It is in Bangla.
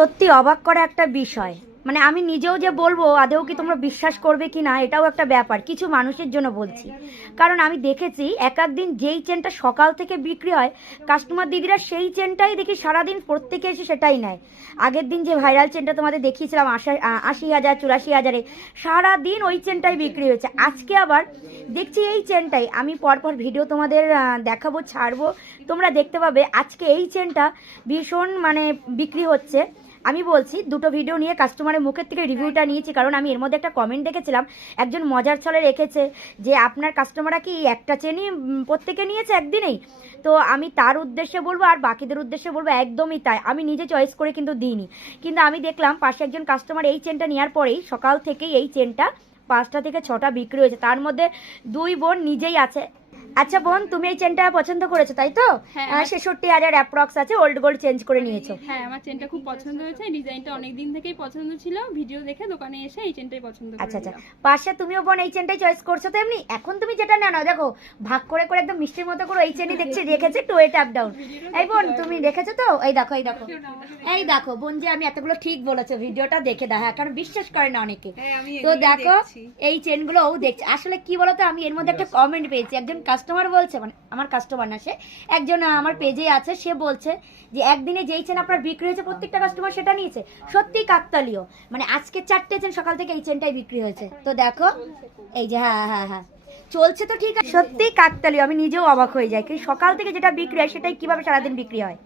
সত্যি অবাক করা একটা বিষয়, মানে আমি নিজেও যে বলবো আদেও কি তোমরা বিশ্বাস করবে কি না এটাও একটা ব্যাপার। কিছু মানুষের জন্য বলছি, কারণ আমি দেখেছি এক একদিন যেই চেনটা সকাল থেকে বিক্রি হয় কাস্টমার দিদিরা সেই চেনটাই দেখি সারাদিন প্রত্যেকে এসে সেটাই নেয়। আগের দিন যে ভাইরাল চেনটা তোমাদের দেখিয়েছিলাম 80,000 84,000-এ, সারাদিন ওই চেনটাই বিক্রি হয়েছে। আজকে আবার দেখছি এই চেনটাই, আমি পরপর ভিডিও তোমাদের দেখাবো, ছাড়বো, তোমরা দেখতে পাবে। আজকে এই চেনটা ভীষণ মানে বিক্রি হচ্ছে। আমি বলছি দুটো ভিডিও নিয়ে কাস্টমারের মুখের থেকে রিভিউটা নিয়েছি, কারণ আমি এর মধ্যে একটা কমেন্ট দেখেছিলাম, একজন মজার ছলে রেখেছে যে আপনার কাস্টমাররা কি একটা চেনই প্রত্যেকে নিয়েছে একদিনেই। তো আমি তার উদ্দেশ্যে বলবো আর বাকিদের উদ্দেশ্যে বলবো একদমই তাই, আমি নিজে চয়েস করে কিন্তু দিইনি। কিন্তু আমি দেখলাম পাশে একজন কাস্টমার এই চেনটা নেওয়ার পরেই সকাল থেকেই এই চেনটা 5টা থেকে 6টা বিক্রি হয়েছে, তার মধ্যে 2 বোন নিজেই আছে। আচ্ছা বোন, তুমি এই চেনটা পছন্দ করেছো তাই তো? 66,000 অ্যাপ্রক্স আছে, ওল্ড গোল্ড চেঞ্জ করে নিয়েছো। হ্যাঁ, আমার চেনটা খুব পছন্দ হয়েছে, ডিজাইনটা অনেক দিন থেকেই পছন্দ ছিল, ভিডিও দেখে দোকানে এসে এই চেনটাই পছন্দ আচ্ছা আচ্ছা, করেছিলাম। পাশে তুমিও বোন এই চেনটাই চয়েস করছো তো? এমনি এখন তুমি যেটা নাও না, দেখো ভাগ করে করে একদম মিষ্টির মতো করে এই চেনই দেখছি রেখেছে, একটু ওয়েট আপ ডাউন। এই বোন তুমি দেখেছো তো? এই দেখো এই দেখো এই দেখো বোন, যে আমি এতগুলো ঠিক বলেছো, ভিডিওটা দেখে দাও। হ্যাঁ, কারণ বিশ্বাস করে না অনেকে। তো দেখো এই চেনগুলো ও দেখছে। আসলে কি বলতো, আমি এর মধ্যে একটা কমেন্ট পেয়েছি, একজন কাস্টমার বলছে, মানে আমার কাস্টমার না, সে একজন আমার পেজে আছে, সে বলছে যে একদিনে যেই চেন আপনার বিক্রি হয়েছে প্রত্যেকটা কাস্টমার সেটা নিয়েছে। সত্যি কাকতালীয়, মানে আজকে 4টে চেন সকাল থেকে এই চেনটাই বিক্রি হয়েছে। তো দেখো এই যে, হ্যাঁ হ্যাঁ হ্যাঁ চলছে তো ঠিক আছে। সত্যি কাকতালীয়, আমি নিজেও অবাক হয়ে যাই, কিন্তু সকাল থেকে যেটা বিক্রি হয় সেটাই কিভাবে সারাদিন বিক্রি হয়।